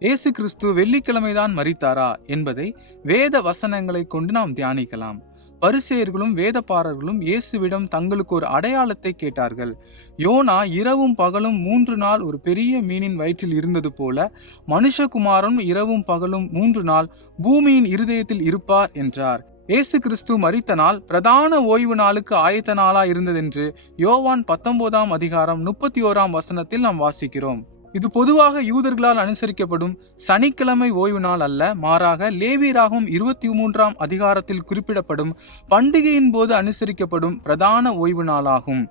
இயேசு கிறிஸ்து வெள்ளிக்கிழமைதான் மரித்தாரா என்பதை வேத வசனங்களை கொண்டு நாம் தியானிக்கலாம். பரிசேயர்களும் வேதபாரர்களும் இயேசுவிடம் தங்களுக்கு ஒரு அடையாளத்தை கேட்டார்கள். யோனா இரவும் பகலும் 3 நாள் ஒரு பெரிய மீனின் வயிற்றில் இருந்தது போல மனுஷகுமாரனும் இரவும் பகலும் 3 நாள் பூமியின் இருதயத்தில் இருப்பார் என்றார். இயேசு கிறிஸ்து மரித்த நாள் பிரதான ஓய்வு நாளுக்கு ஆயத்த நாளா இருந்ததென்று யோவான் 19 அதிகாரம் 31 வசனத்தில் நாம் வாசிக்கிறோம். இது பொதுவாக யூதர்களால் அனுசரிக்கப்படும் சனிக்கிழமை ஓய்வு நாள் அல்ல, மாறாக லேவியராகும் 23 அதிகாரத்தில் குறிப்பிடப்படும் பண்டிகையின் போது அனுசரிக்கப்படும் பிரதான ஓய்வு நாளாகும்.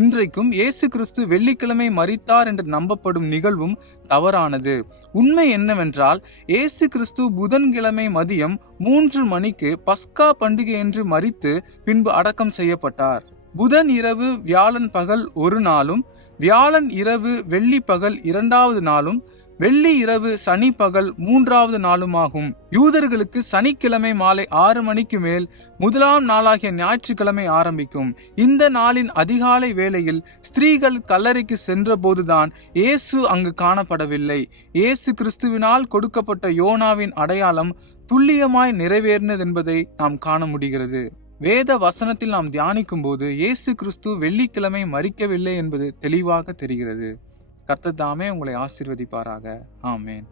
இன்றைக்கும் இயேசு கிறிஸ்து வெள்ளிக்கிழமை மரித்தார் என்று நம்பப்படும் நிகழ்வும் தவறானது. உண்மை என்னவென்றால் இயேசு கிறிஸ்து புதன்கிழமை மதியம் 3 மணிக்கு பஸ்கா பண்டிகை என்று மரித்து பின்பு அடக்கம் செய்யப்பட்டார். புதன் இரவு வியாழன் பகல் ஒரு நாளும், வியாழன் இரவு வெள்ளி பகல் 2வது நாளும், வெள்ளி இரவு சனி பகல் 3வது நாளுமாகும். யூதர்களுக்கு சனிக்கிழமை மாலை 6 மணிக்கு மேல் முதலாம் நாளாகிய ஞாயிற்றுக்கிழமை ஆரம்பிக்கும். இந்த நாளின் அதிகாலை வேளையில் ஸ்திரீகள் கல்லறைக்கு சென்ற போதுதான் இயேசு அங்கு காணப்படவில்லை. இயேசு கிறிஸ்துவினால் கொடுக்கப்பட்ட யோனாவின் அடையாளம் துல்லியமாய் நிறைவேறினது என்பதை நாம் காண முடிகிறது. வேத வசனத்தில் நாம் தியானிக்கும் போது இயேசு கிறிஸ்து வெள்ளிக்கிழமை மரிக்கவில்லை என்பது தெளிவாக தெரிகிறது. கர்த்தர் தாமே உங்களை ஆசீர்வதிப்பாராக. ஆமேன்.